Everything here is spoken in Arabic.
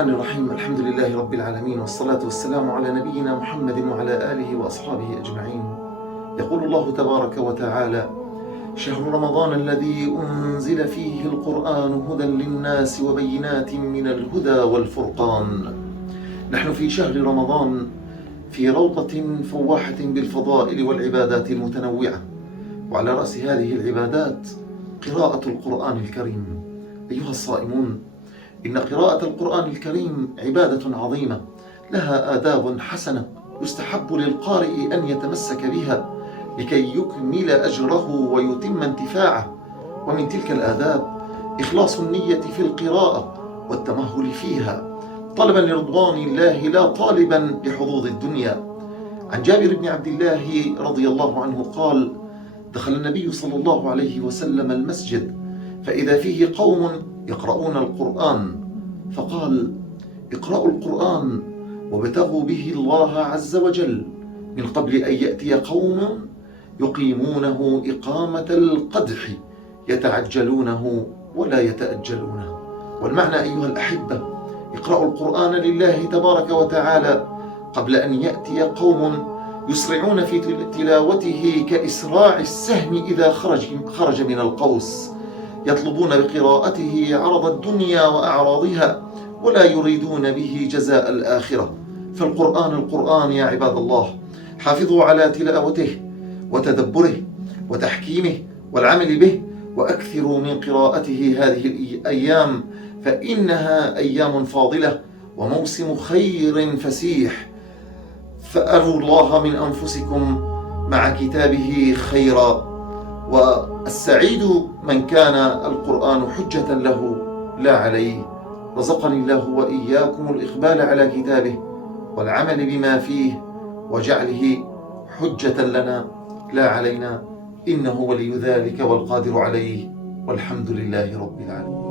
الرحمن الرحيم. الحمد لله رب العالمين، والصلاة والسلام على نبينا محمد وعلى آله وأصحابه أجمعين. يقول الله تبارك وتعالى: شهر رمضان الذي أنزل فيه القرآن هدى للناس وبينات من الهدى والفرقان. نحن في شهر رمضان في روضة فواحة بالفضائل والعبادات المتنوعة، وعلى رأس هذه العبادات قراءة القرآن الكريم. أيها الصائمون، إن قراءة القرآن الكريم عبادة عظيمة لها آداب حسنة يستحب للقارئ أن يتمسك بها لكي يكمل أجره ويتم انتفاعه. ومن تلك الآداب إخلاص النية في القراءة والتمهل فيها طلبا لرضوان الله لا طالبا لحظوظ الدنيا. عن جابر بن عبد الله رضي الله عنه قال: دخل النبي صلى الله عليه وسلم المسجد فإذا فيه قوم يقرؤون القرآن، فقال: اقرأوا القرآن وابتغوا به الله عز وجل من قبل أن يأتي قوم يقيمونه إقامة القدح يتعجلونه ولا يتأجلونه. والمعنى أيها الأحبة: اقرأوا القرآن لله تبارك وتعالى قبل أن يأتي قوم يسرعون في تلاوته كإسراع السهم إذا خرج من القوس، يطلبون بقراءته عرض الدنيا وأعراضها ولا يريدون به جزاء الآخرة. فالقرآن يا عباد الله، حافظوا على تلاوته وتدبره وتحكيمه والعمل به، وأكثروا من قراءته هذه الأيام، فإنها أيام فاضلة وموسم خير فسيح. فأروا الله من أنفسكم مع كتابه خيرا، والسعيد من كان القرآن حجة له لا عليه. رزقني الله وإياكم الإقبال على كتابه والعمل بما فيه وجعله حجة لنا لا علينا، إنه ولي ذلك والقادر عليه، والحمد لله رب العالمين.